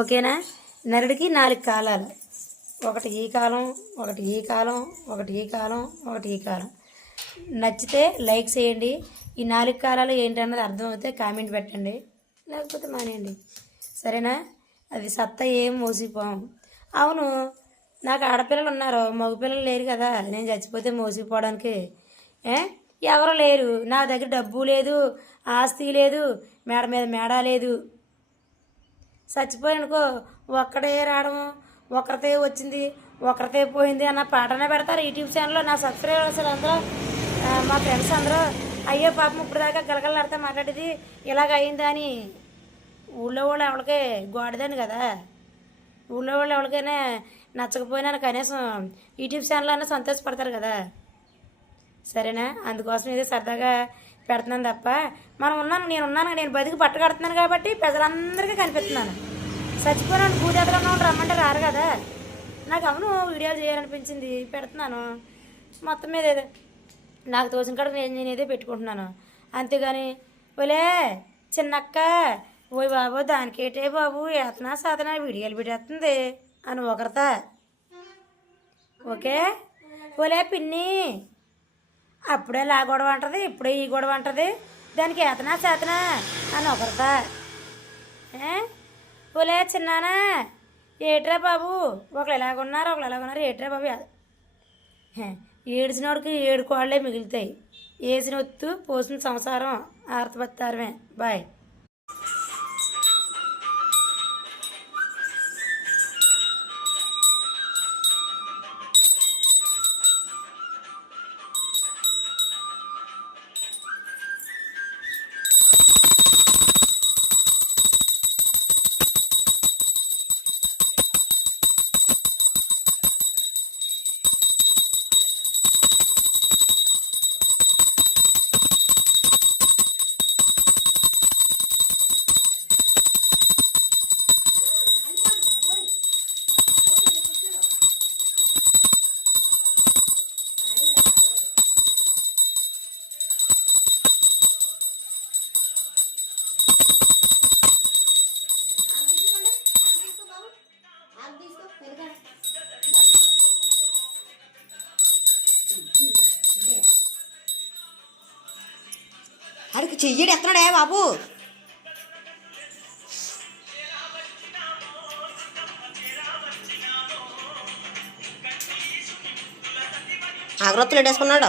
ఓకేనా? నరుడికి 4 కాలాలు, ఒకటి ఈ కాలం, ఒకటి ఈ కాలం, ఒకటి ఈ కాలం, ఒకటి ఈ కాలం. నచ్చితే లైక్ చేయండి. ఈ 4 కాలాలు ఏంటన్నది అర్థమవుతే కామెంట్ పెట్టండి, లేకపోతే మానేయండి. సరేనా? అది సత్తా ఏం మోసిపోం. అవును, నాకు ఆడపిల్లలు ఉన్నారు, మగపిల్లలు లేరు కదా. నేను చచ్చిపోతే మోసిపోవడానికి ఎవరు లేరు. నా దగ్గర డబ్బు లేదు, ఆస్తి లేదు, మేడ మీద మేడ లేదు. చచ్చిపోయానుకో ఒక్కడే రావడం, ఒకరితే వచ్చింది, ఒకరితే పోయింది అన్న పాటనే పెడతారు యూట్యూబ్ ఛానల్లో. నా సబ్స్క్రైబర్స్ అందరూ, మా ఫ్రెండ్స్ అందరూ అయ్యో పాపం ఇప్పుడు దాకా గలగలలాడితే మాట్లాడేది ఇలాగ అయిందా అని. ఊళ్ళో వాళ్ళు ఎవరికే గోడదని కదా. ఊళ్ళో వాళ్ళు ఎవరికైనా నచ్చకపోయినా కనీసం యూట్యూబ్ ఛానల్ అయినా సంతోషపడతారు కదా. సరేనా? అందుకోసం ఇది సరదాగా పెడుతున్నాను తప్ప నేను బతికి పట్టగడుతున్నాను కాబట్టి ప్రజలందరికీ కనిపిస్తున్నాను. చచ్చిపోయినాను పూజాతలో రమ్మంటే రారు కదా. నాకు అవును వీడియోలు చేయాలనిపించింది, పెడుతున్నాను. మొత్తం మీద నాకు తోచిన కాడికి నేను ఏదో పెట్టుకుంటున్నాను, అంతేగాని ఓలే చిన్నక్క ఓయ్ బాబు దానికేటే బాబు ఏతనా సాధన వీడియోలు పెట్టేస్తుంది అని ఒకరితా. ఓకే, ఓలే పిన్ని అప్పుడే లా గొడవ అంటది, ఇప్పుడే ఈ గొడవ అంటది, దానికి ఏతనా చేతనా అని ఒకరితా. ఓలే చిన్నానా ఏట్రా బాబు ఒకళ్ళు ఎలాగున్నారు ఏట్రా బాబు. ఏడ్చినోడికి 7 కోళ్ళే మిగులుతాయి, వేసిన ఒత్తు పోసిన సంసారం ఆర్తపత్తారమే. బాయ్. అడికి చెయ్యడు ఎత్తనాడే బాబు. అగరొత్తులు ఎట్టేసుకున్నాడు.